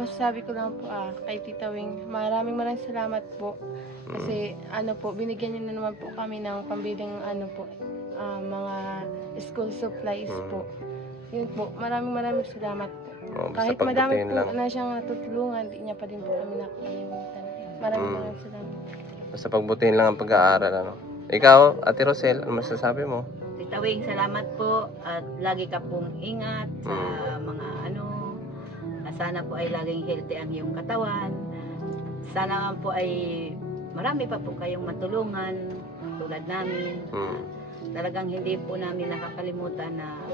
Masasabi ko lang po kay Tita Wing, maraming salamat po. Kasi ano po, binigyan niyo na naman po kami ng pambiling ano po, mga school supplies po. Yun po, maraming salamat po. Kahit madami po na siyang natutulungan, di niya pa din po kami nakakalimutan. Maraming salamat. Basta pagbutihin lang ang pag-aaral, ano. Ikaw, Ate Rosel, ano masasabi mo? Tita Wing, salamat po at lagi ka pong ingat sa mga ano. Sana po ay laging healthy ang iyong katawan. Sana po ay marami pa po kayong matulungan tulad namin. Talagang hindi po namin nakakalimutan na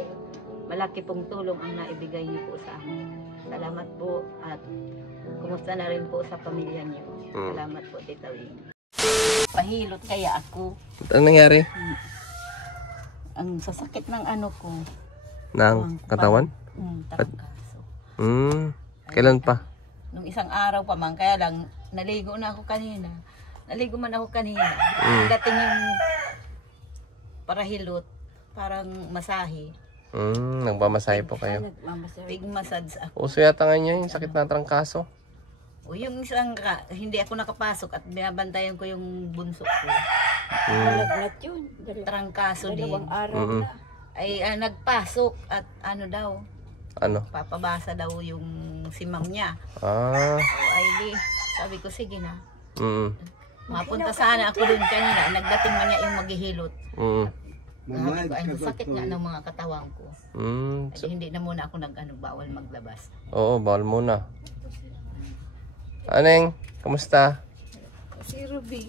malaki pong tulong ang naibigay niyo po sa amin. Salamat po at kumusta na rin po sa pamilya niyo. Salamat po, Tita Wing. Pahilot kaya ako. Ano nangyari? Ang sasakit ng ano ko. Ng katawan? Tarangkaso. Kailan pa? Nung isang araw pa man, kaya lang naligo na ako kanina. Naligo man ako kanina. Dating yung parahilot, parang masahe. Nagmamasahe po kayo. Big massage ako. Uso yata nga niya yung sakit na trangkaso. O yung isang hindi ako nakapasok at binabantayan ko yung bunso ko. Lagnat yun. Trangkaso din. Dalawang araw na. Ay nagpasok at ano daw. Ano? Papabasa daw yung simang niya. O ay di, sabi ko sige na. Mapunta sana ako dun kanina. Nagdating man niya yung maghihilot. Sabi ko, ay sakit nga ng mga katawan ko. Ay, hindi na muna ako bawal maglabas. Oo, bawal muna. Aneng, kamusta? Si Ruby.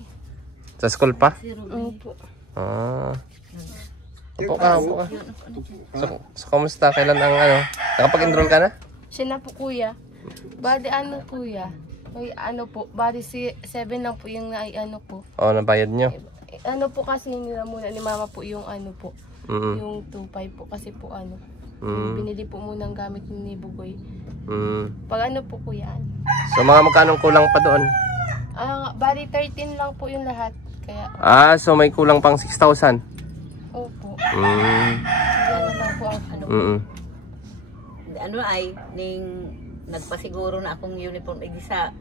Sa school pa? Si Ruby. Opo. Upo ka. So, kamusta? Kailan ang ano? Nakapag-enroll ka na? Siya na po kuya. Bali ano kuya? May ano po, bali 7 lang po yung ano po. Nabayad nyo? Ano po kasi nila muna ni mama po yung ano po. Yung 2.5 po kasi po ano. Binili po muna ang gamit ni Bugoy. Pag ano po kuya? So mga magkano kulang pa doon? Bali 13 lang po yung lahat. Kaya so may kulang pang 6,000? Opo. Ano lang po ang ano. Ano ay ning nagpasiguro na akong uniform igisa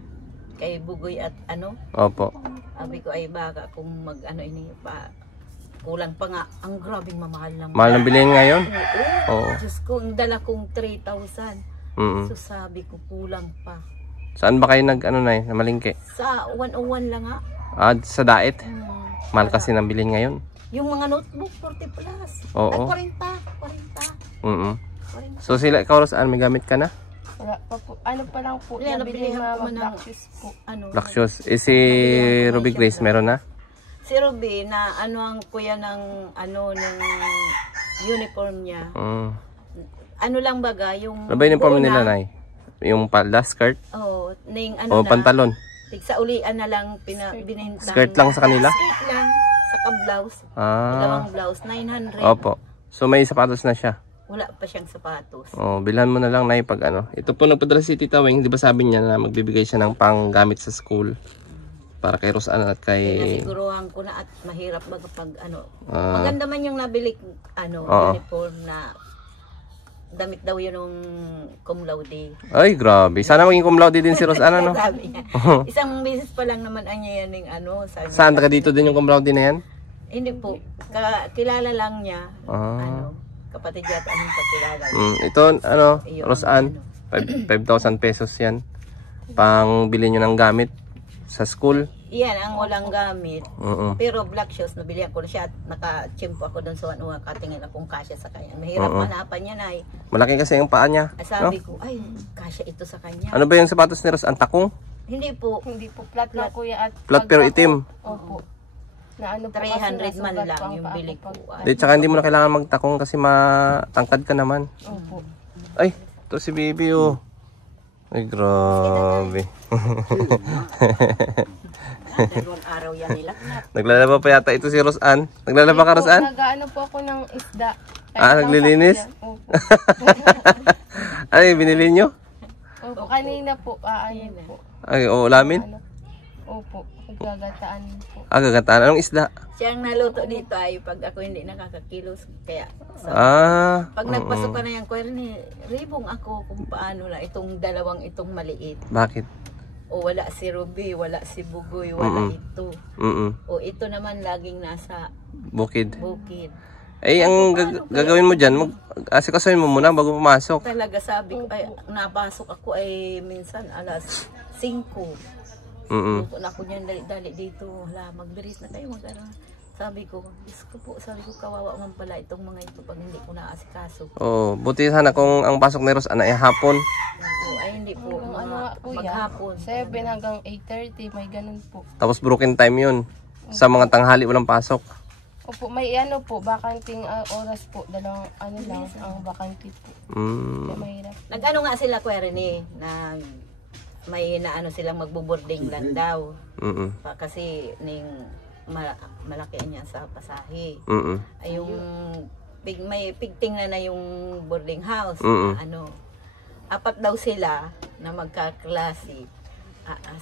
kay Bugoy at ano. Opo. Sabi ko ay baka kung mag ano ini pa kulang pa nga ang grabing mamahal ng mahal ng bilihin ngayon? Oo. Diyos ko, ang dala kong 3,000. So sabi ko kulang pa. Saan ba kayo namalingke? Sa 101 lang nga. Sa Dait? Mahal kasi ng bilihin ngayon. Yung mga notebook 40 plus. Oo. 40. So sila, ikaw saan may gamit ka na? wala pa po. Ano pa lang po. Nabili mama black shoes po. Black shoes. Si Ruby Grace meron na? Si Ruby na ano ang kuya ng ano ng uniform niya. Ano lang baga yung ano ba uniform nila, Nay? Yung palda, skirt? Ning ano na. Pantalon? Sa ulian na lang binenta. Skirt lang sa kanila? Skirt lang. Saka blouse. Dalawang blouse. 900. Opo. So may sapatos na siya? Wala pa siyang sapatos. Bilhan mo na lang, Nay, pag ano. Ito po nagpadala si Tita Wing. Di ba sabi niya na magbibigay siya ng panggamit sa school? Para kay Rosan at kay... Nasiguruhan ko na at mahirap ba kapag ano. Maganda man yung nabili uniform na damit daw yun ng cum laude. Ay, grabe. Sana maging cum laude din si Rosan, ano? Sabi niya. Isang beses pa lang naman ang niya yan yung ano. Saan? Taga dito din yung cum laude na yan? Hindi po. Kilala lang niya. Kapatid yata anong kakilala. Ito, Rosan, 5,000 pesos yan. Pang bili nyo ng gamit sa school. Iyan ang walang gamit. Pero black shoes, nabilihan ko na siya at nakachimpo ako doon sa ano, katingin akong kasya sa kanya. Mahirap manapan niya na Malaki kasi yung paa niya. Sabi ko, ay, kasya ito sa kanya. Ano ba yung sapatos ni Rosan? Takong? Hindi po. Hindi po. Flat lang kuya. At flat pero itim? Opo. Na ano po 300 man lang yung bili ko. Tsaka hindi mo na kailangan magtakong kasi matangkad ka naman. Opo. Ay, to si baby oh. Ay, grabe. Dalawang araw yan nila. Naglalaba pa yata ito si Rosan. Naglalaba ka, Rosan? Nag-ano po ako ng isda. Naglilinis? Ay, binili nyo? Opo, kanina po. Ayun po. Ay, ulamin? Opo, gagataan po. Gagataan. Anong isda? Siyang naluto dito ay pag ako hindi nakakakilos. Kaya pag Mm-mm. nagpasok ka na yung kwerni, ribong ako kung paano lang itong dalawang itong maliit. Bakit? O wala si Ruby, wala si Bugoy, wala Mm-mm. ito. Mm-mm. O ito naman laging nasa Bukid. bukid. Ang gagawin mo dyan, asikasuhin mo muna bago pumasok. Talaga sabi ko, ay napasok ako ay minsan alas 5. Mm-mm. Luto na ako niyan dali dito. Hala, magbiris na kayo Sabi ko, Diyos ko po, sabi ko kawawa man pala itong mga ito pag hindi ko naasikaso. Oh, buti sana kung ang pasok ni Rose ay hapon. Ay hindi po, Hanggang ano nga kuya, maghapon. 7 hanggang 8:30, may ganun po. Tapos broken time yun. Sa mga tanghali walang pasok. Opo, may ano po, bakanting oras po, dalawang ano lang ang bakante po. Kaya mahirap. Nag-ano nga sila Kwerni, may naano silang magbo-boarding lang daw. Mm-mm. Kasi malaki niya sa pasahe. Mm-mm. Ay yung may pigting na yung boarding house. Mm-mm. Ano, 4 daw sila na magkaklase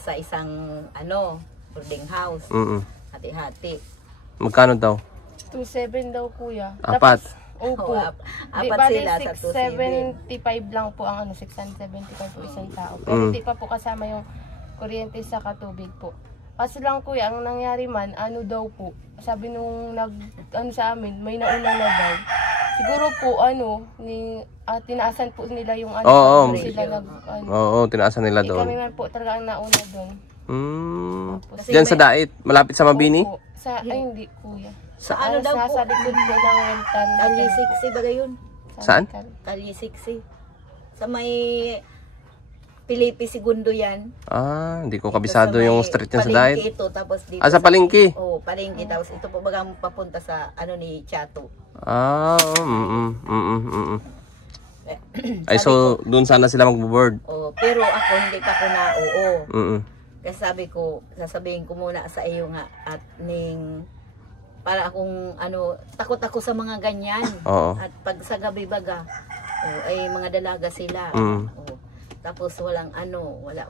sa isang boarding house. Mm-mm. Hati-hati. Magkano daw? 2.7 daw kuya. Apat. Opo. Oo, Di, apat bali sila sa 675 lang po ang 675 po isang tao. Pero hindi pa po kasama yung kuryente sa katubig po. Kaso lang kuya, ang nangyari man, daw po, sabi nung sa amin, may nauna na daw. Siguro po, tinaasan po nila yung Oo. sila Oo, tinaasan nila kami doon. man po talaga ang nauna doon. Kasi Diyan sa Dait, malapit sa Mabini? Opo. Hindi kuya. Sa ano daw po? Nasa likod po ng Weltan. Kali 6 ba yun? Saan? Kali 6 Sa may Pilipi Segundo yan. Hindi ko kabisado yung street niya sa Dait. Palengke ito, tapos dito. Sa Palengke? Oo, palengke. Tapos ito po baga papunta sa ni Chato. Ay, so, doon sana sila magbo-board. Pero ako hindi pa ko na Mm-mm. Kasi sabi ko, sasabihin ko muna sa iyo nga at para akong takot ako sa mga ganyan. Oo. At pag sa gabi baga, ay mga dalaga sila. Mm. Tapos wala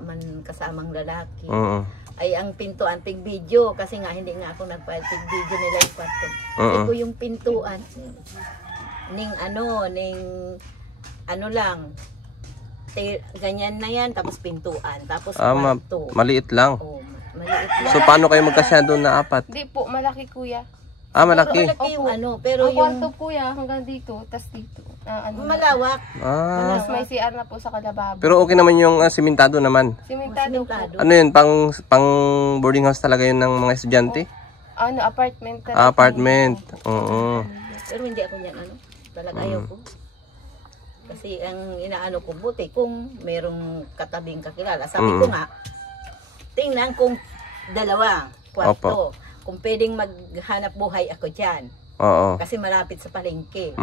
man kasamang lalaki. Oo. Ay ang pintuan, tig video kasi nga hindi nga ako nagpa tig video nila yung kwarto. Kasi ko yung pintuan ning lang ganyan na yan, tapos pintuan, tapos kwarto. Maliit lang. Maliit lang. So, paano kayo magkasya doon na 4? Hindi po, malaki kuya. Malaki. Malaki yung pero Ang yung kwarto kuya, hanggang dito, tas dito. malawak. Tapos may CR na po sa kalababo. Pero okay naman yung simentado naman. Simentado po. Ano yun, pang boarding house talaga yun ng mga estudyante? Apartment talaga. Apartment. Oo. Pero hindi ako niyan talaga ayaw ko. Kasi ang inaano ko, buti kung merong katabing kakilala. Sabi ko nga, tingnan kung 2 kwarto. Kung pwedeng maghanap buhay ako dyan. Oo. Kasi malapit sa palengke.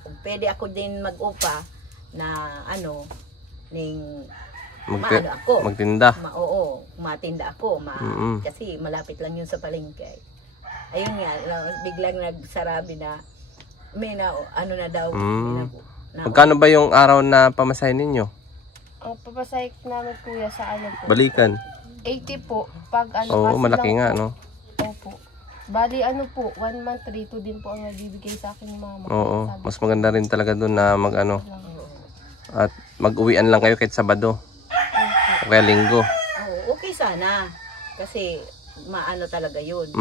Kung pwede ako din mag-upa na magtinda. Matinda ako. Kasi malapit lang yun sa palengke. Ayun nga, biglang nagsarabi na may na daw. Magkano ba yung araw na pamasahe ninyo? Ang papasahik namin kuya sa po. Balikan. 80 po. Pag Oo, malaki nga, no? Opo. Bali po, 1 month, 3 din po ang nabibigay sa akin ni mama. Oo, mas maganda rin talaga doon na at mag-uwian lang kayo kahit Sabado. O kaya Linggo. Okay sana. Kasi talaga yun.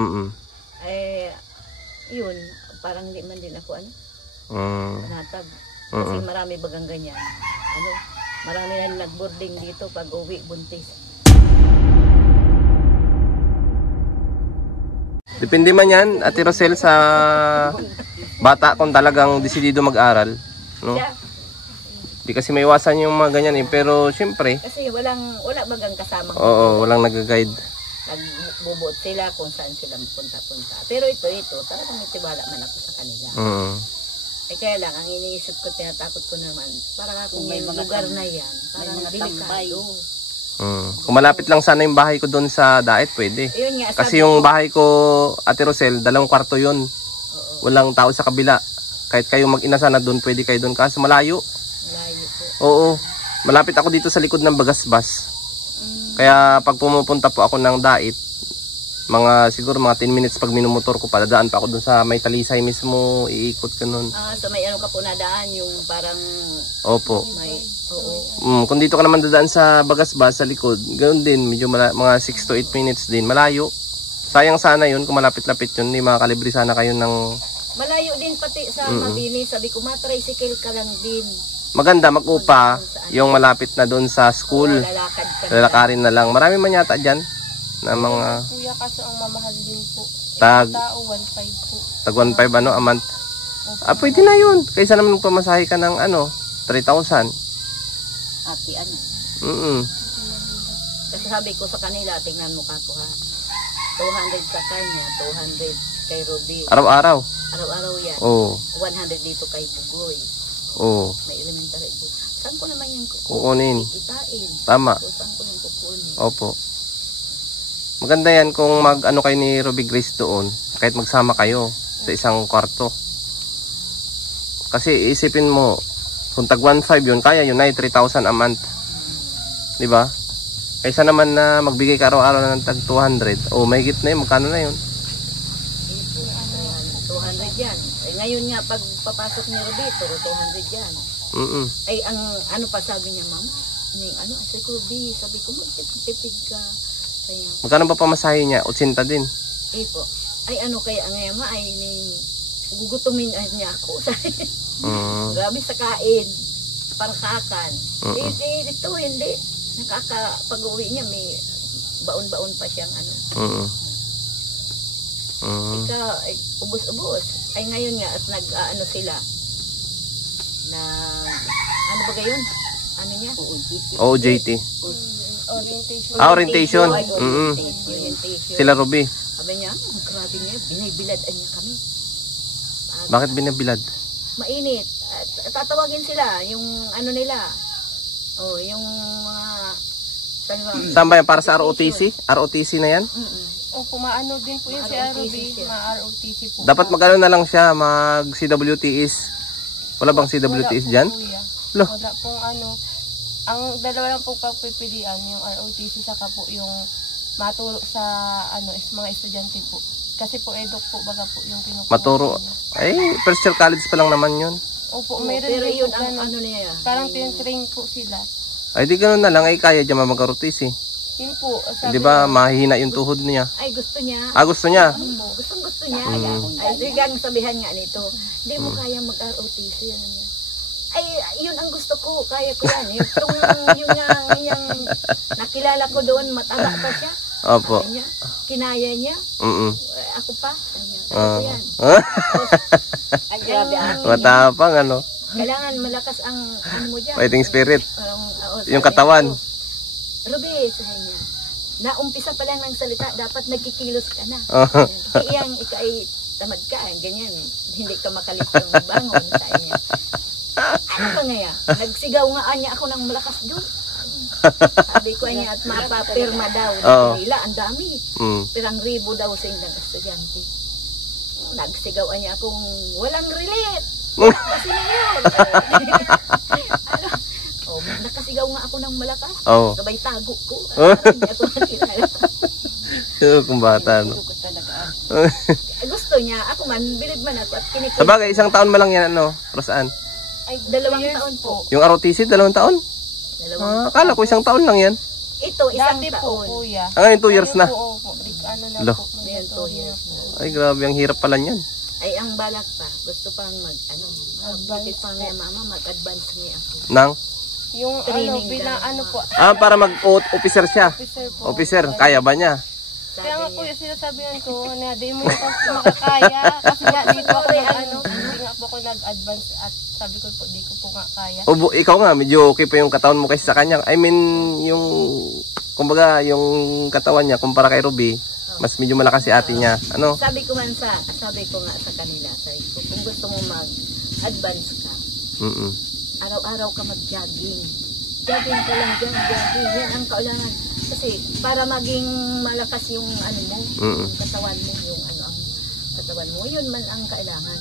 Yun, parang hindi man din ako natag. Kasi marami bagang ganyan. Marami na nag-boarding dito pag uwi buntis. Depende man yan, Ate Rosel, sa bata kung talagang desidido mag-aral. No? Di kasi may iwasan yung mga ganyan pero syempre. Kasi wala bagang kasamang. Oo, walang nag-guide. Nagbubuot sila kung saan sila punta-punta. Pero ito, talagang may tiwala man ako sa kanila. Kaya lang, ang iniisip ko, tinatakot ko naman, para kung may lugar na yan, parang delikado. Kung malapit lang sana yung bahay ko doon sa Dait, pwede. Kasi yung bahay ko, Ate Rosel, 2 kwarto yun. Walang tao sa kabila. Kahit kayo mag-ina sana doon, pwede kayo doon. Kaso malayo. Malayo po. Oo. Malapit ako dito sa likod ng Bagasbas. Kaya pag pumupunta po ako ng Dait, siguro mga 10 minutes pag minumotor ko, dadaan pa ako dun sa may Talisay mismo, iikot ka nun. So may ano ka po nadaan, yung parang Opo. may, oo. Kung dito ka naman dadaan sa Bagasbas, sa likod, ganoon din, medyo mga 6 to 8 minutes din, malayo. Sayang sana yun, kung malapit-lapit yun, hindi makakalibre sana kayo ng... Malayo din pati sa Mabini, sabi ko, tricycle ka lang din. Maganda, mag-upa, yung malapit na doon sa school, Lalakad ka na. lalakarin na lang. Marami man yata dyan, na mga Kuya, kaso ang mamahal din po. Tag- Tao, 1.5 po. tag 1.5 a month. Pwede na yun. Kaysa naman pamasahe ka ng 3,000. Ati, ano. Kasi sabi ko sa kanila, tingnan mo kako ha. 200 sa kanya, 200 kay Ruby. Araw-araw. Araw-araw yan. Oo. 100 dito kay Bugoy. Oo. May elementary po. Saan ko naman yung Kukunin. kitain? Tama. So, saan ko yung kukunin? Opo. Maganda yan kung mag-ano kayo ni Ruby Grace doon. Kahit magsama kayo sa isang kwarto. Kasi isipin mo, kung tag 1.5 yun, kaya yun ay 3,000 a month. Diba? Kaysa naman na magbigay ka araw-araw ng tag 200. O may higit na yun, magkano na yun? 200 yan. Eh, ngayon nga, pag papasok ni Ruby, 200 yan. Ay, ang ano pa sabi niya, ma'am? Sabi ko, Ruby, sabi ko, magtipid ka. Kaya, Magkano ba pamasahe niya? 80 din. po. Ay, ano kaya ngayon ma, ay gugutumin niya ako. Grabe sa kain. Pangkakan. Ito, hindi. Pag-uwi niya, may baon-baon pa siyang ano. Ikaw, ay, ubos-ubos. Ay, ngayon nga, at nag-ano sila. Ano ba gayon? Ano niya? OJT. Orientation. Orientation. Orientation. Sila Ruby. Sabi niya, grabe niya, binibiladan niya kami. Bakit binabilad? Mainit. At tatawagin sila, yung ano nila. Yung mga... Saan ba yan? Para sa ROTC? ROTC na yan? Opo, maano din po yun si ROTC Ruby. siya. Ma-ROTC po. Dapat mag-ano na lang siya, mag-CWTS. Wala bang CWTS dyan? Kuya. Lo. Wala pong ano. Ang dalawa lang po pagpipilian, yung ROTC saka po yung maturo sa mga estudyante po. Kasi po eduk po baga po yung kinukuha. Maturo. Ay, first year college pa lang naman yun. Opo, mayroon Pero din yun po ang ganun. ano niya. Parang tinrain po sila. Ay, di ganun na lang. Ay, kaya dyan mag-ROTC. Yun po. Di ba, mahina yung tuhod niya. Ay, gusto niya. Gusto niya? Gustong-gusto niya. Ay, sigang sabihan nga nito. Hindi mo kaya mag-ROTC. Yan niya. Ay, yun ang gusto ko. Kaya ko yan. Yung nakilala ko doon, mataba pa siya. Opo. Kaya niya, kinaya niya. Ako pa. Kaya ko yan. Ay, grabe. Matapang, Kailangan malakas ang ano mo dyan. Fighting spirit. Sabi Yung katawan. ko, Ruby, sabi niya, naumpisa pa lang ng salita, dapat nagkikilos ka na. Iyang ikay tamad ka, ganyan. Hindi ka makalistong bangon, sabi niya. Ano ba nga yan? Nagsigaw nga niya ako ng malakas doon. Sabi ko niya, at mapapirma daw. Nila, ang dami. Pirang ribo daw sa indang estudyante. Nagsigaw niya akong walang relate. Kasi na yun. Nakasigaw nga ako ng malakas. Sabay tago ko. Hindi ako nakilala. Kung bata, Gusto niya. Ako man, bilib man ako at kinikilig. Sabagay, isang taon ma lang yan, Rosaan? Ay, 2 taon po. Yung ROTC, 2 taon? Akala ko isang taon lang yan. Ito, isang dati taon. po, kuya. Ngayon, 2 years na. Opo, ano na Lo. po. Ngayon, 2 years na. Ay, grabe, ang hirap pala niyan. Ay, ang balak pa. Gusto pang advance pa nga mama, mag-advance niya ako. Nang? Yung Training bilang daw. po. Para mag-officer siya. Officer po. Officer, kaya ba niya? Kaya nga kuya, sinasabihan ko na di mo yung makakaya. Kasi nga dito ako hindi nga po ako nag-advance at sabi ko po, di ko po nga kaya. Ikaw nga, medyo okay pa yung katawan mo kaysa sa kanya. I mean, kumbaga, yung katawan niya, kumpara kay Ruby, mas medyo malakas si ate niya. Ano? Sabi ko nga sa kanila, sabi ko, kung gusto mo mag-advance ka, araw-araw ka mag-jogging. Jogging ka lang dyan, jogging. Yan ang kaulangan. Kasi para maging malakas yung yung katawan mo, ang katawan mo, yun man ang kailangan.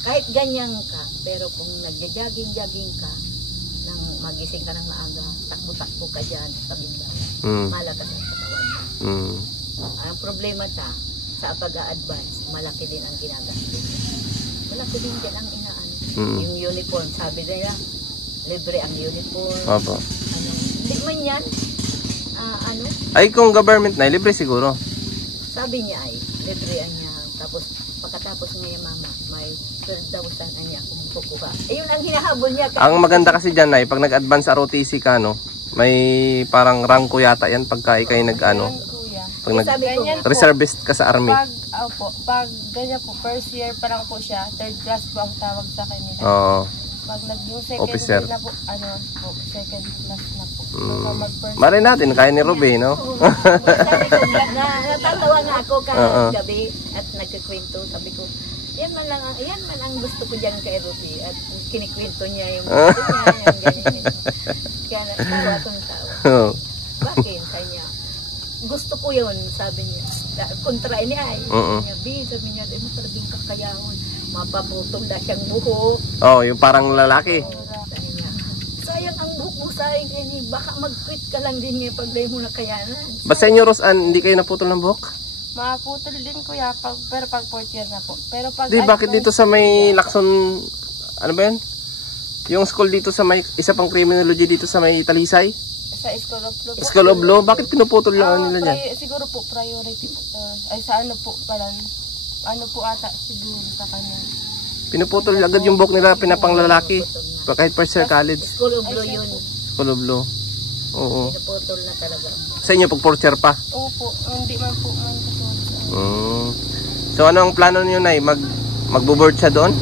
Kahit ganyan ka, pero kung nagja-jogging ka, nang magising ka ng maaga, takbo-takbo ka dyan sa bigla. malakas ang katawan niya. Ang problema sa pag-a-advance, malaki din ang ginagastos. Malaki din dyan ang inaan. Yung uniform, sabi nila, libre ang uniform. Opo. Hindi man yan. Ay, kung government na, libre siguro. Sabi niya ay, libre niya. Tapos, pagkatapos niya mama, may 12,000 niya kung kukuha. Yun ang hinahabol niya. Ang maganda kasi dyan ay, pag nag-advance ROTC ka, no, may parang ranko yata yan pagka ikay nag-ano. Kuya. Pag Ganyan po. reservist ka sa army. Pag ganyan po, first year pa lang po siya, third class po ang tawag sa kanila. Oo. Pag naging second Officer. year na po, second class na po. Mag-first Malay natin, kaya ni Ruby, no? Natatawa nga ako kagabi at nagkikwento. Sabi ko, yan man ang gusto ko dyan kay Ruby. At kinikwento niya yung gusto niya, yung ganyan. Kaya natawa akong tawa. Bakit? Sabi niya, gusto ko yun, sabi niya. Kontra niya ay. Sabi niya, mo talagang kakayahon. Mapaputol na siyang buhok. Yung parang lalaki. Sabi niya, sayang ang buhok mo sayang. Baka mag-quit ka lang din niya pag di mo na kayanan. Ba't sa inyo, Rosan, hindi kayo naputol ng buhok? Maputol din kuya, pero pag fourth year na po. Pero pag Di, bakit dito sa may Lacson, ano ba yun? Yung school dito sa may, isa pang criminology dito sa may Talisay? sa School of Law. School of Law, bakit pinuputol lang nila dyan? Siguro po priority po. Ay sa ano po pala, ano po ata siguro sa kanya. Pinuputol agad yung buhok nila, pinapang lalaki. Kahit first year college. School of Law yun. School of Law. Oo. Pinuputol na talaga. Sa inyo, pag fourth year pa? Opo, hindi man po man So ano ang plano niyo, Nay? Magbo-board siya doon?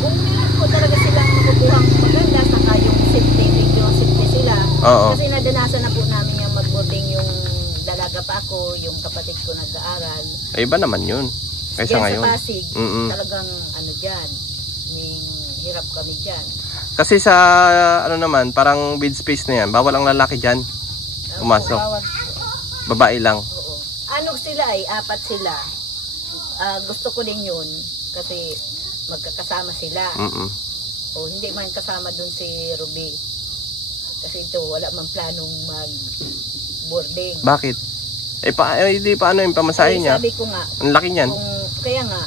Kung meron po talaga silang makukuhang maganda, saka yung safety, video safety sila. Oo. Kasi nadanasan na po namin yung mag-boarding yung dalaga pa ako, yung kapatid ko nag-aaral. Ay, iba naman yun. Kaysa Diyan ngayon. sa Pasig, talagang ano dyan, hirap kami dyan. Kasi sa ano naman, parang bid space na yan. Bawal ang lalaki dyan. Pumasok. Babae lang. Oo. Ano sila ay, 4 sila. Gusto ko din yun kasi magkakasama sila. O hindi man kasama dun si Ruby. Kasi ito, wala man planong mag-boarding. Bakit? Hindi paano yung pamasahe niya? Sabi ko nga, Ang laki niyan. kaya nga,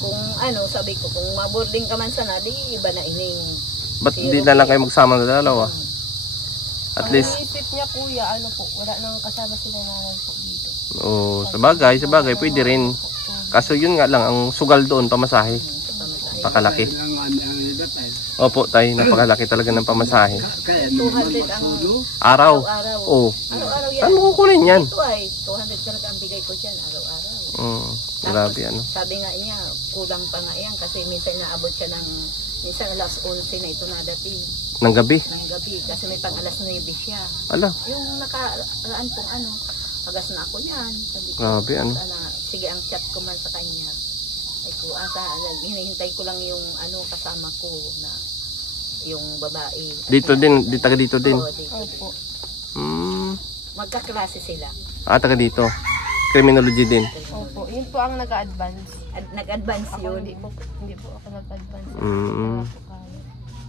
kung ano, sabi ko, kung ma-boarding ka man sana, di iba na ining. Ba't hindi na lang kayo magsama na dalawa? At least. Ang isip niya kuya, ano po, wala nang kasama sila nanay po dito. Sa bagay, pwede rin. Kaso yun nga lang, ang sugal doon, pamasahe. Pakalaki. Opo, tay, napakalaki talaga ng pamasahe. 200 ang Araw. araw-araw. Oo. Araw-araw yan. Saan mo kukunin yan? Ito ay, 200 talaga ang bigay ko dyan, araw-araw. Grabe ano. Sabi nga niya, kulang pa nga yan kasi minsan naabot siya ng, minsan alas 11 na ito nadating. Ng gabi. Ng gabi, kasi may pang alas 9 siya. Ala. Yung nakaraan kung ano, pagas na ako yan. Sabi ko, Grabe ano. sige ang chat ko man sa kanya. Ay ko, hinihintay ko lang yung ano kasama ko na yung babae. Dito din, taga dito din. Oo, dito. Opo. Magkaklase sila. Taga dito. Criminology din. Opo, yun po ang nag-advance. Nag-advance Ako yun. hindi po ako nag-advance.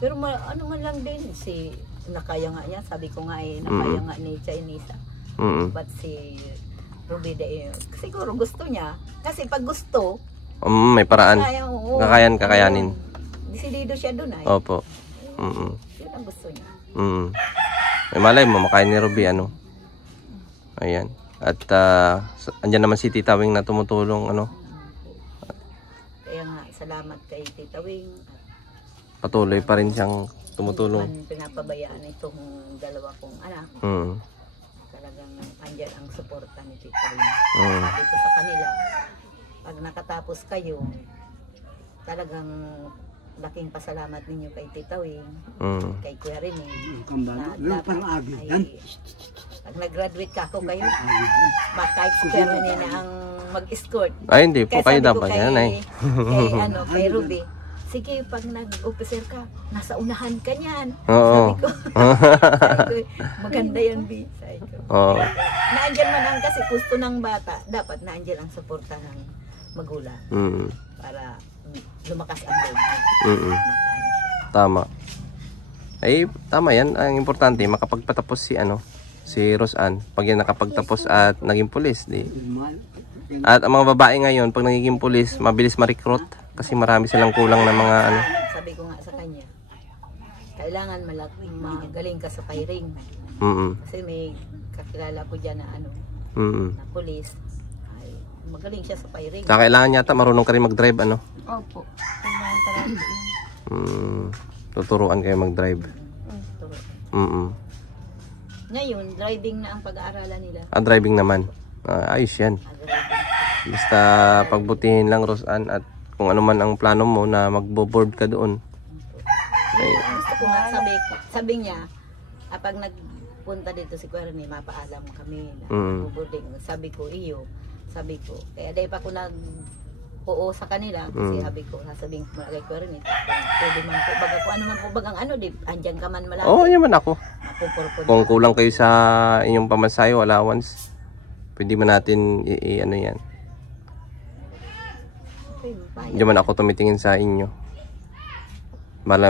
Pero ano man lang din, nakaya nga niya, sabi ko nga nakaya nga ni Chinese. But si Ruby siguro gusto niya. Kasi pag gusto, may paraan. Kakayanin. Desidido siya doon ay. Opo. Yun ang gusto niya. May malay mo, makaya ni Ruby ano. Ayan. At andyan naman si Tita Wing na tumutulong ano. Kaya nga, salamat kay Tita Wing. Patuloy pa rin siyang tumutulong. Pinapabayaan itong dalawa kong anak. Talagang andyan ang suporta ni Tita Wing. Dito sa kanila. Pag nakatapos kayo, talagang laking pasalamat ninyo kay Tita Wing, kay Kuya Rene. Na dapat ay, pag nag-graduate ka ako kayo, kahit si Kuya Rene na ang mag-escort. Ay, hindi po kayo dapat kay, yan ay. Kay Ruby, sige, pag nag-officer ka, nasa unahan ka niyan. Oo. Sabi ko, maganda yan, B. Sabi ko. Naandyan man ang kasi gusto ng bata, dapat naandyan ang suporta ng magulang. Para lumakas ang loob. Tama. Ay, tama yan. Ang importante, makapagpatapos si si Rosan, pag yan nakapagtapos at naging pulis, di. At ang mga babae ngayon, pag nagiging pulis, mabilis ma-recruit kasi marami silang kulang na mga ano. Sabi ko nga sa kanya, kailangan magaling ka sa firing. Kasi may kakilala ko dyan na ano, na pulis. Ay, magaling siya sa firing. Kailangan yata marunong ka rin mag-drive, ano? Opo. Kailangan talaga yun. Tuturuan kayo mag-drive. Ngayon, driving na ang pag-aaralan nila. Driving naman. Ayos yan. Basta pagbutihin lang, Rosan, at kung ano man ang plano mo na magbo-board ka doon. Gusto ko nga, sabi niya, pag nagpunta dito si Kuya mapaalam kami na magbo-boarding. Sabi ko, kaya dahil pa ako oo sa kanila, kasi sabi ko, sasabihin ko muna kay Kuya pwede man po, baga kung ano man po bagang ano, andyan ka man malaki. Oo, yaman ako. Kung kulang kayo sa inyong pamasayo, allowance, pwede man natin ano yan. Diyan man ako tumitingin sa inyo.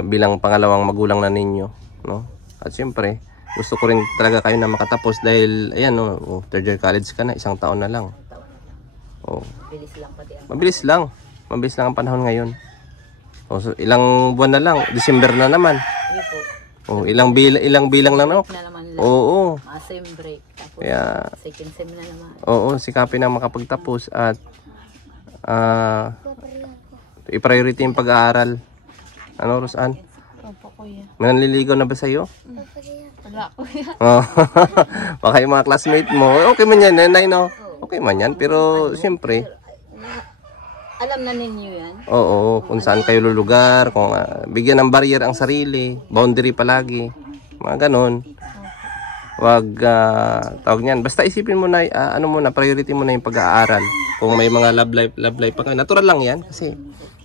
Bilang pangalawang magulang na ninyo, no? At siyempre, gusto ko rin talaga kayo na makatapos dahil ayan, no, third year college ka na, 1 taon na lang. Oh. Mabilis lang. Mabilis lang ang panahon ngayon. Oh, so ilang buwan na lang, December na naman. Oh, ilang bilang lang, no? Oo. Sem break. Tapos kaya, second sem na naman. Oo, sikapin na makapagtapos at i-priority yung pag-aaral. Ano, Rosan? Opo, kuya. May nanliligaw na ba sa'yo? Wala, kuya. Baka yung mga classmate mo, okay man yan, nanay, no? Okay man yan, pero siyempre, alam na ninyo yan? oo, kung saan kayo lulugar, kung bigyan ng barrier ang sarili, boundary palagi, mga ganon. Wag, tawag niyan, basta isipin mo na, ano mo na, priority mo na yung pag-aaral. Kung may mga love life pa kayo, natural lang yan, kasi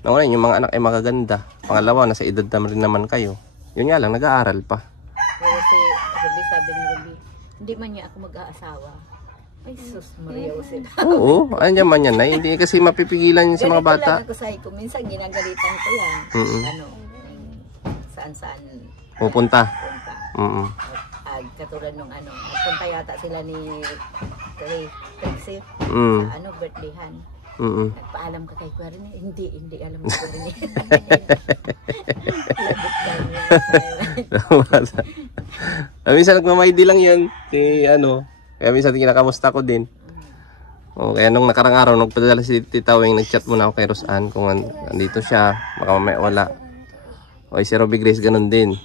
nauna yung mga anak ay magaganda. Pangalawa, nasa edad na rin naman kayo. Yun nga lang, nag-aaral pa. Kasi Ruby, sabi ni Ruby, hindi man niya ako mag-aasawa. Ay, sus, Maria Jose. Oo, andyan man yan na. Hindi kasi mapipigilan yun sa mga bata. Ganito lang ako sa ko. Minsan ginagalitan ko yan. Ano, saan-saan pupunta. Katulad nung ano, nagpunta yata sila ni Trixie sa ano, birthdayhan. Nagpaalam ka kay Kuya hindi alam mo Kuya Rene. Minsan nagmamaydi lang yan kay ano. Kaya minsan kinakamusta ko din. O, kaya nung nakarang araw, nagpadala si Tita Weng, nag-chat muna ako kay Rosan kung andito siya, baka mamaya wala. O si Robbie Grace, ganun din.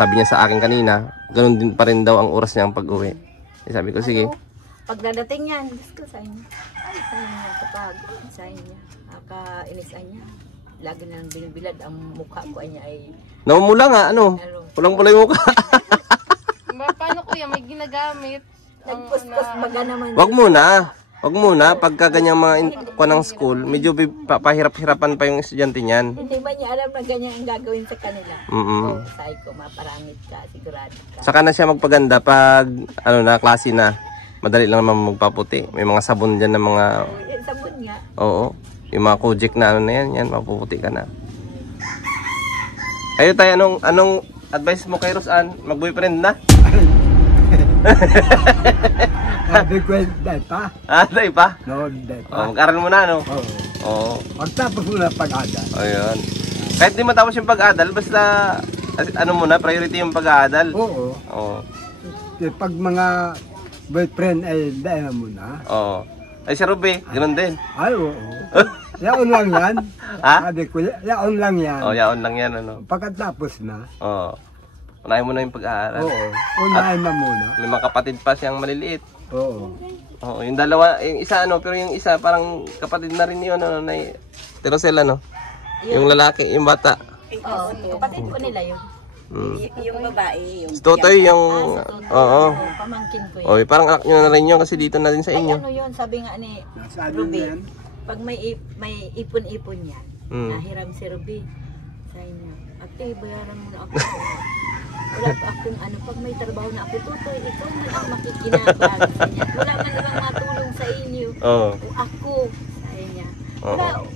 Sabi niya sa akin kanina, ganun din pa rin daw ang oras niya ang pag-uwi. Sabi ko, sige. Pagdadating yan, gusto sa inyo. Sa inyo, kapag sa inyo, kainis-an niya. Lagi na lang binibilad, ang mukha ko niya ay... Namumula nga, ano? Pulang-pula yung mukha. Paano kuya, may ginagamit? Nagpuspos baga naman. Wag muna. Pagka ganyang mga ng school, medyo pahirap-hirapan pa yung estudyante niyan. Hindi ba niya alam na ganyan ang gagawin sa kanila? So, sabi ko, maparangit ka, sigurado ka. Saka na siya magpaganda pag klase na. Madali lang naman magpaputi. May mga sabon dyan na mga... Sabon nga. Oo. Yung mga Kojic na yan, mapuputi ka na. Ayo tayo, anong advice mo kay Rosan? Mag-boyfriend na? Sabi ko, dahil pa. Dahil pa? No, dahil pa. Mag-aral mo na, no? Oo. Magtapos mo na pag-aral. Ayun. Kahit di matapos yung pag-aral, basta priority yung pag-aral. Oo. Pag mga boyfriend ay dahil mo na. Oo. Ay si Ruby, ganoon din. Ay, oo. Yaon lang yan. Sabi ko, yaon lang yan. Yaon lang yan, ano. Pagkatapos na. Unahin mo na yung pag-aaral. Oo. Unahin na muna. May mga kapatid pa siyang maliliit. Oo. Yung dalawa, yung isa pero yung isa parang kapatid na rin yun, Pero sila, yung lalaki, yung bata. Oo, kapatid ko nila yun. Yung babae, yung... Totoy yung... Oo. Pamangkin ko yun. Parang anak nyo na rin yun kasi dito na din sa inyo. Ay, ano yun, sabi nga ni Ruby, pag may ipon-ipon yan, nahiram si Ruby sa inyo. Ate, bayaran mo na ako. Wala pa akong pag may trabaho na ako, Tutoy, ikaw na lang makikinabang. Wala man naman matulong sa inyo. Ako, sabi niya.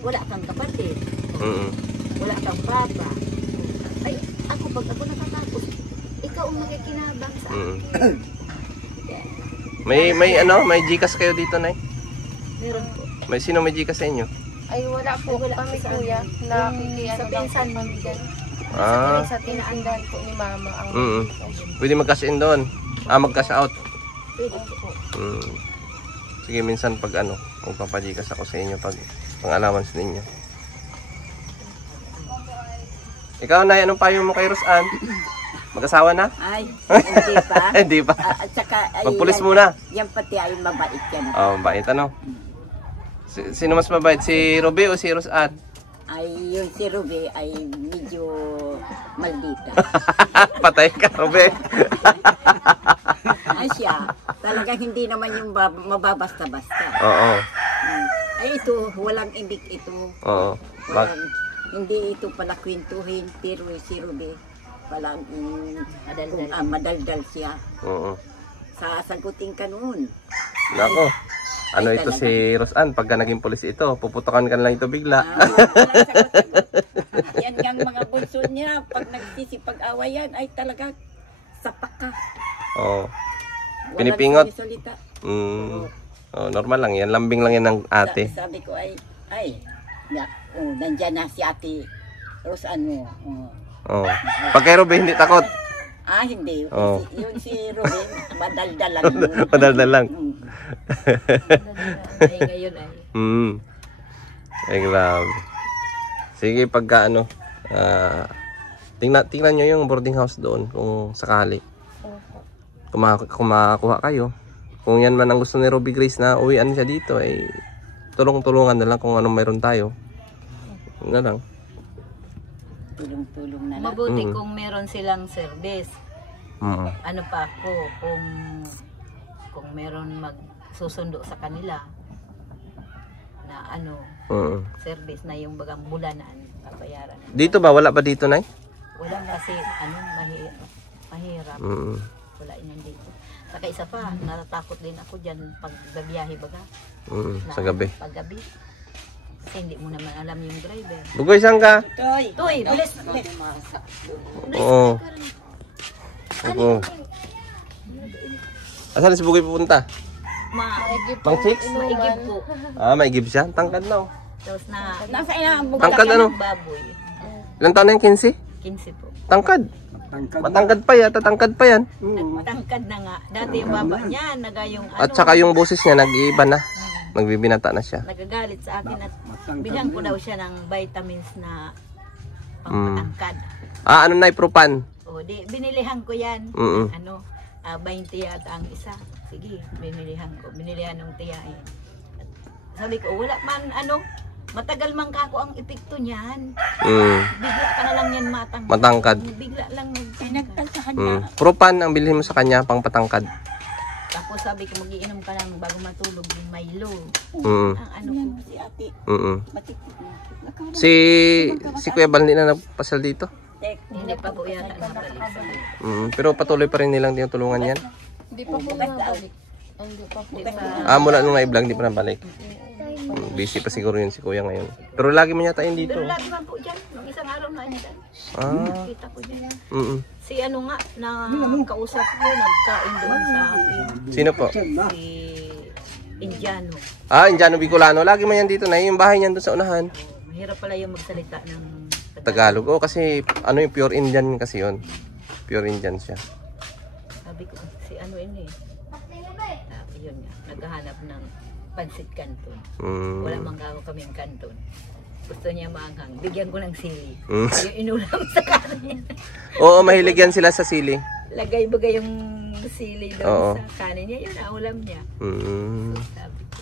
Wala kang kapatid. Wala kang papa. Ay, pag ako nakatapos, ikaw ang makikinabang sa Mm. akin. May Gcash kayo dito, Nay? Meron po. Sino may Gcash sa inyo? Ay, wala po Ay, wala kami, po sa kuya. amin. Nakikiano Sa lang pinsan po kami dyan. Ah, Sa tinaandahan po ni mama ang Mm. pwede mag-cash in doon. Mag-cash out. Pwede po. Sige, minsan pag magpapa-Gcash ako sa inyo pag pang-allowance ninyo. Ikaw, Nay, anong payo mo kay Rosan? Mag-asawa na? Ay, hindi pa. Hindi pa. At saka, ay, Magpulis yan- muna. Yan pati ay mabait yan. Oh, mabait ano? Sino mas mabait? Si Ruby o si Rosan? Ay, yung si Ruby ay medyo maldita. Patay ka, Ruby. Ay siya, talagang hindi naman yung mababasta-basta. Oo. Ay ito, walang ibig ito. Oo. Hindi ito pala kwentuhin, pero si Ruby palang madaldal siya. Oo. Sasagutin ka noon. Nako. Ano ito si Rosan? Pagka naging pulis ito, puputokan ka na lang ito bigla. Yan yung mga bunso niya, pag nagsisipag-away yan, ay talaga sapak ka. Oo. Walang Pinipingot. salita. Oh, normal lang yan. Lambing lang yan ng ate. Sabi ko nandyan na si ate Rosan mo. Oh. Pag kay Ruby, hindi takot. Hindi. Oh. Yun si Ruben, madaldalan mo. Madaldal lang. Ay, ngayon ay. Ay, grabe. Sige, pagka tingnan nyo yung boarding house doon kung sakali. Kung makakuha kayo. Kung yan man ang gusto ni Ruby Grace na uwian siya dito, ay tulong-tulungan na lang kung anong mayroon tayo. Yun na lang. Tulong-tulong na lang. Mabuti kung meron silang service. Ano pa ako, kung meron magsusundo sa kanila na service na yung bagang bulanan, papayaran. Dito ba? Wala ba dito, Nay? Wala kasi, mahirap. Wala yan dito. Saka isa pa, natatakot din ako dyan pag gabiyahe baga. Sa gabi. Pag gabi. Kasi hindi mo naman alam yung driver. Bugoy, saan ka? Toy, bilis! Oo. Oo. Asan si Bugoy pupunta? Pang chicks? Maigib po. May give siya. Tangkad na. Tapos na, Nasa ina ang Tangkad ano? baboy. Ilan taon na yung 15? 15 po. Tangkad. Matangkad pa yan. Tatangkad pa yan. Nagtangkad na nga. Dati yung baba niya, nagayong At saka yung boses niya, nag-iiba na. Nagbibinata na siya. nagagalit sa akin at bilhan ko daw siya ng vitamins na pangpatangkad. Ano na, Propan? O, binilihan ko yan. 20 yata ang isa. Sige, binilihan ko. Binilihan ng tiyain. At sabi ko, wala man, matagal man kako ang epekto niyan. Bigla ka na lang yan Matangkad. Bigla lang sa kanya. Propan ang bilhin mo sa kanya, pang patangkad. Tapos sabi ko, magiinom ka lang bago matulog yung Milo. Ang ko. Si ate, Si Kuya Bal, hindi na nagpasal dito? Hindi pa po yata nabalik. Pero patuloy pa rin nilang tinutulungan yan. Hindi pa po nabalik. Hindi pa po. Mula nung i-vlog, hindi pa nabalik. Busy pa siguro yun si Kuya ngayon. Pero lagi mo yata yun dito. Pero lagi man po dyan. Nung isang araw na dyan. Kita ko dyan. Si kausap ko, nagkain doon sa akin. Sino po? Si Indiano. Indiano Bicolano. Lagi mo yan dito na. Yung bahay niyan doon sa unahan. Mahirap pala yung magsalita ng Tagalog. Kasi yung pure Indian kasi yun. Pure Indian siya. Sabi ko, si ini. Yun nga, naghahanap ng pansit canton. Wala mang ako kaming canton. Gusto niya maanghang. Bigyan ko ng sili. Yung inulam sa kanin. Oo, mahilig yan sila sa sili. Lagay bagay yung sili doon sa kanin niya. Yun ang ulam niya. Sabi ko.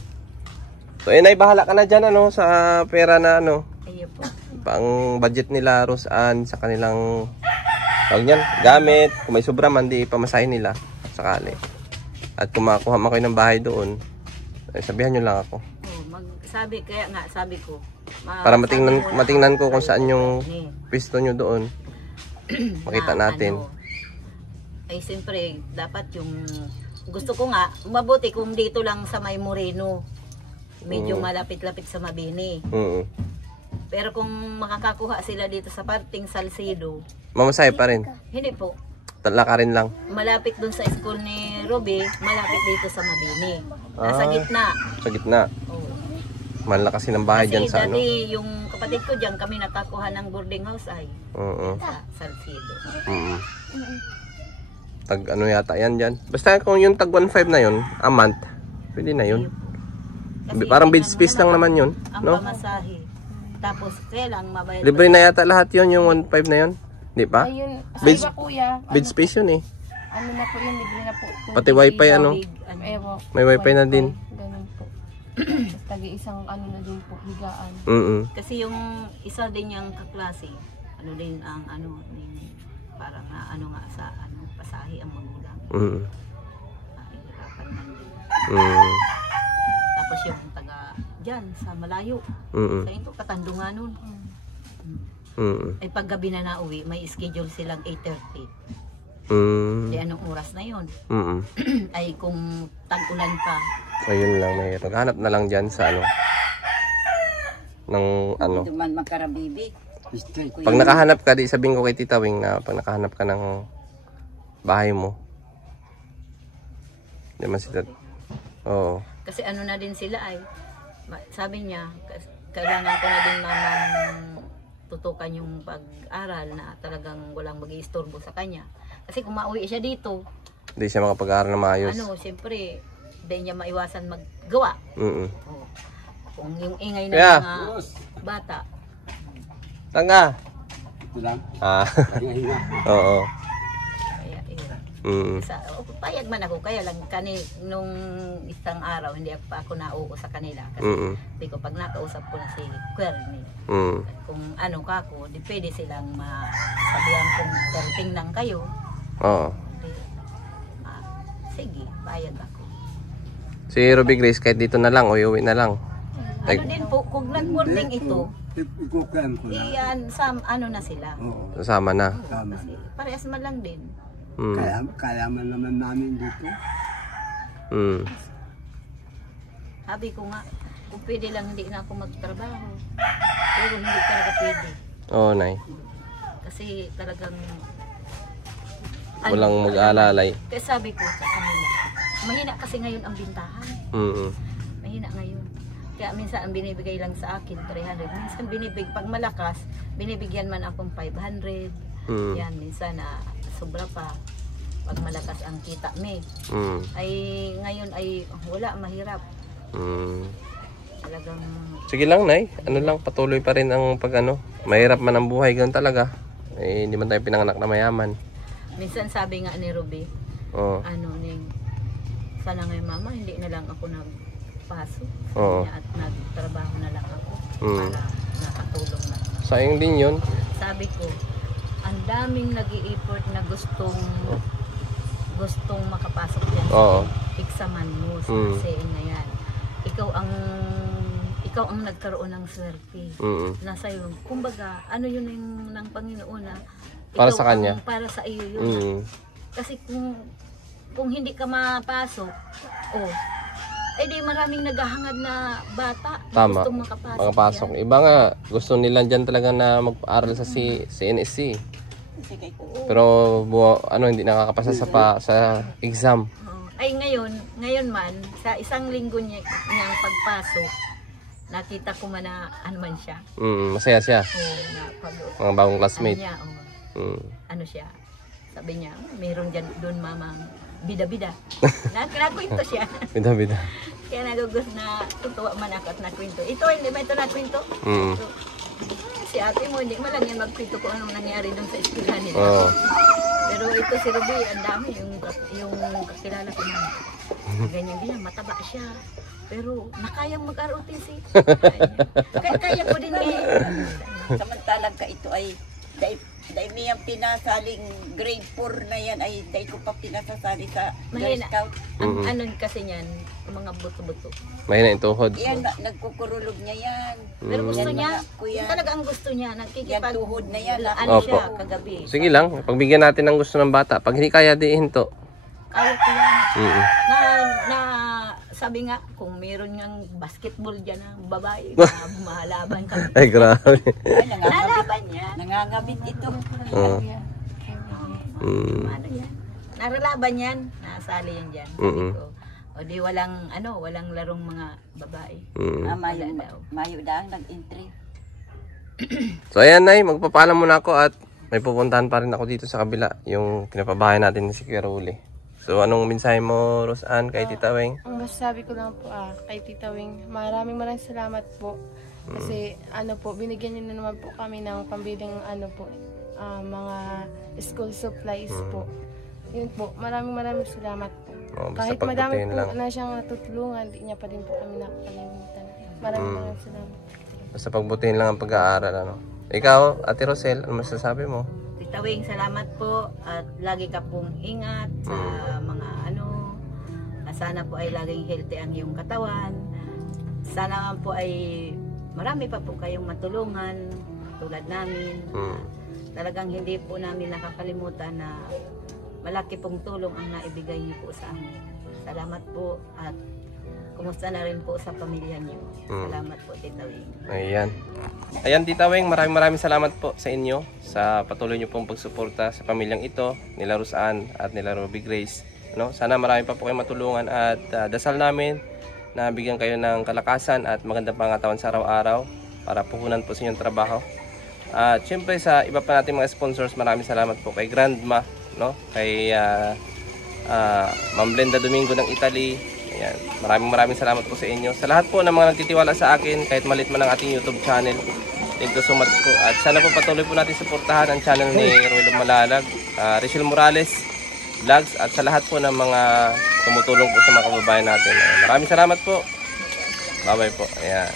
So, ay bahala ka na dyan, sa pera na, Ayun po. pang budget nila, Rosan, sa kanilang, gamit. Kung may sobra man, di pamasahin nila, sakali. At kung makakuha man kayo ng bahay doon, sabihan nyo lang ako. Sabi ko. Para matingnan ko kung saan yung pwesto nyo doon. Makita natin. Ay, siyempre, dapat yung, gusto ko nga, mabuti kung dito lang sa May Moreno. Medyo malapit-lapit sa Mabini. Pero kung makakakuha sila dito sa parting Salcedo, Mamasahe pa rin. hindi po. lakarin lang. Malapit dun sa school ni Ruby, malapit dito sa Mabini. Nasa gitna. Sa gitna. Oo. Mahal na kasi ng bahay dyan Kasi sa ano. dati yung kapatid ko dyan, kami nakakuha ng boarding house ay Oo. sa Salcido. Mm. Tag ano yata yan dyan. Basta kung yung tag 1.5 na yun, a month, pwede na yun. Kasi Parang bed yun ang space lang naman yun, ang no? pamasahe. Tapos kaya lang mabayad. Libre na yata lahat yun, yung 1.5 na yun. Di ba? Ayun, sa Bed- iba kuya, Bed space yun eh. ano na po yun, libre na po. Pati wifi ano. Ewo, May wifi na din. Ganun po. Tapos tagi-isang ano na din po, higaan. Kasi yung isa din yung kaklase, ano din ang ano, din, parang ano nga sa ano, pasahe ang magulang. Hirapan man din. Tapos yung taga dyan, sa malayo. Sa ito, katandungan nun. Ay paggabi na nauwi, may schedule silang 8:30. Di anong oras na yun? Ay kung tag-ulan pa. Ayun lang, may hanap na lang dyan sa ano. Ng ano. Duman makarabibi. Pag nakahanap ka, di sabihin ko kay Tita Wing na pag nakahanap ka ng bahay mo. Di man sila. Oo. Kasi ano na din sila ay, sabi niya, kailangan ko na din mamang tutukan yung pag-aral na talagang walang mag-iistorbo sa kanya. Kasi kung mauwi siya dito, Hindi siya makapag-aaral na maayos. ano, siyempre, hindi niya maiwasan maggawa. Oh. Kung yung ingay ng Kaya, mga bata, tanga. Ito lang. Hinga-hinga. Oo. kaya payag man ako, kaya lang nung isang araw, hindi pa ako nauo sa kanila. Kasi hindi ko pag nakausap ko na si Querny. Kung ano ka ko, di pwede silang masabihan kung tingnan kayo. Oo. Di, sige, payag ako. Si Ruby Grace, kahit dito na lang, o iuwi na lang. Ano din po, kung nag-boarding ito, Ikukuhan ko na. iyan, ano na sila. Oo. Kasama na. Tama. Kasi parehas man lang din. Kaya man naman namin dito. Sabi ko nga, kung pwede lang hindi na ako magtrabaho. Pero hindi talaga pwede. Oo, Nay. Kasi talagang Walang mag-aalalay. Kaya sabi ko sa kanila, mahina kasi ngayon ang bintahan. Mahina ngayon. Kaya minsan ang binibigay lang sa akin 300. Minsan pag malakas, binibigyan man akong 500. Yan, minsan na sobra pa. Pag malakas ang kita me. Ay ngayon ay wala, mahirap. Talagang Sige lang, Nay. Ano lang, patuloy pa rin ang pag ano. Mahirap man ang buhay, ganun talaga. Eh, hindi man tayo pinanganak na mayaman. minsan sabi nga ni Ruby, Oo. ano ning sana ngayon mama hindi na lang ako nagpasok Oo. at nagtrabaho na lang ako para nakatulong na. Sayang din yun. Sabi ko, ang daming nag-i-effort na gustong makapasok yan Oo. sa examan mo sa CN na yan. Ikaw ang nagkaroon ng swerte. Nasa iyo. Kumbaga, ano yun yung ng Panginoon na Para ikaw sa kanya. Para sa iyo yun. Kasi kung hindi ka mapasok, di maraming naghahangad na bata na Tama. gustong makapasok. Makapasok. yan. Iba nga, gusto nila dyan talaga na mag-aaral sa CNSC. Pero hindi nakakapasa sa exam. Ay ngayon man, sa isang linggo niyang pagpasok, nakita ko man na ano man siya. Masaya siya. Na Mga bagong classmate. niya, ano siya. Sabi niya, meron dyan doon mamang bida-bida. Nakwento siya. Bida-bida. Kaya nagugos na tutuwa man ako at nakwento. Ito, hindi ba ito nakwento? So, si ate mo, hindi mo lang yan magkwento kung anong nangyari doon sa eskwelahan nila. Oo. Pero ito si Ruby, ang dami yung kakilala ko naman. Ganyan, mataba siya. Pero nakayang mag-ROTC. Kaya ko din Samantalang ka ito ay dahil niyang pinasaling grade 4 na yan ay dahil ko pa pinasasali sa Girl mahina. Scout. Ang ano kasi niyan, mga buto-buto. Mahina yung tuhod. Yan, nagkukurulog niya yan. Pero gusto Yan, niya, mga kuya. talaga ang gusto niya, Yan nagkikipag... tuhod na yan. Ano Opo. siya kagabi. Sige lang, pagbigyan natin ng gusto ng bata. Pag hindi kaya, di hinto. Kaya ko yan. Na sabi nga, kung meron ngang basketball dyan ng babae, mahalaban kami. Ay, grabe. Ay, Lalaban niya. nangangabit ito. Oo. Ano yan? Naralaban yan. Nasali yan dyan. Sabi ko, o di walang, walang larong mga babae. Mayo daang nag-entry. So ayan Nay, magpapaalam muna ako at may pupuntahan pa rin ako dito sa kabila, yung kinapabahay natin ni si Kuya Rolly. So anong mensahe mo, Roseanne, kay Tita Weng? Ang masasabi ko lang po kay Tita Weng, maraming salamat po. Kasi binigyan niyo na naman po kami ng pambiling mga school supplies po. Yun po, maraming salamat po. Kahit madami po na siyang natutulungan, di niya pa din po kami nakakalimutan. Maraming salamat. Basta pagbutihin lang ang pag-aaral, Ikaw, Ate Rosel, ano masasabi mo? Tita Weng, salamat po at lagi ka pong ingat sa mga sana po ay laging healthy ang iyong katawan. Sana po ay marami pa po kayong matulungan tulad namin. Talagang hindi po namin nakakalimutan na malaki pong tulong ang naibigay niyo po sa amin. Salamat po at kumusta na rin po sa pamilya niyo. Salamat po, Tita Weng. Ayan, Tita Weng, maraming salamat po sa inyo sa patuloy niyo pong pagsuporta sa pamilyang ito, nila Roseanne at nila Ruby Grace. Sana marami pa po kayong matulungan at dasal namin na bigyan kayo ng kalakasan at magandang pangatawan sa araw-araw para puhunan po sa inyong trabaho. At syempre sa iba pa nating mga sponsors, maraming salamat po kay Grandma, kay Ma'am Blenda Domingo ng Italy. Ayan. Maraming salamat po sa inyo. Sa lahat po ng mga nagtitiwala sa akin, kahit maliit man ang ating YouTube channel, thank you so much po. At sana po patuloy po natin suportahan ang channel ni Ruelo Malalag, Rachel Morales Vlogs, at sa lahat po ng mga tumutulong po sa mga kababayan natin. Maraming salamat po. Bye-bye po. Ayan.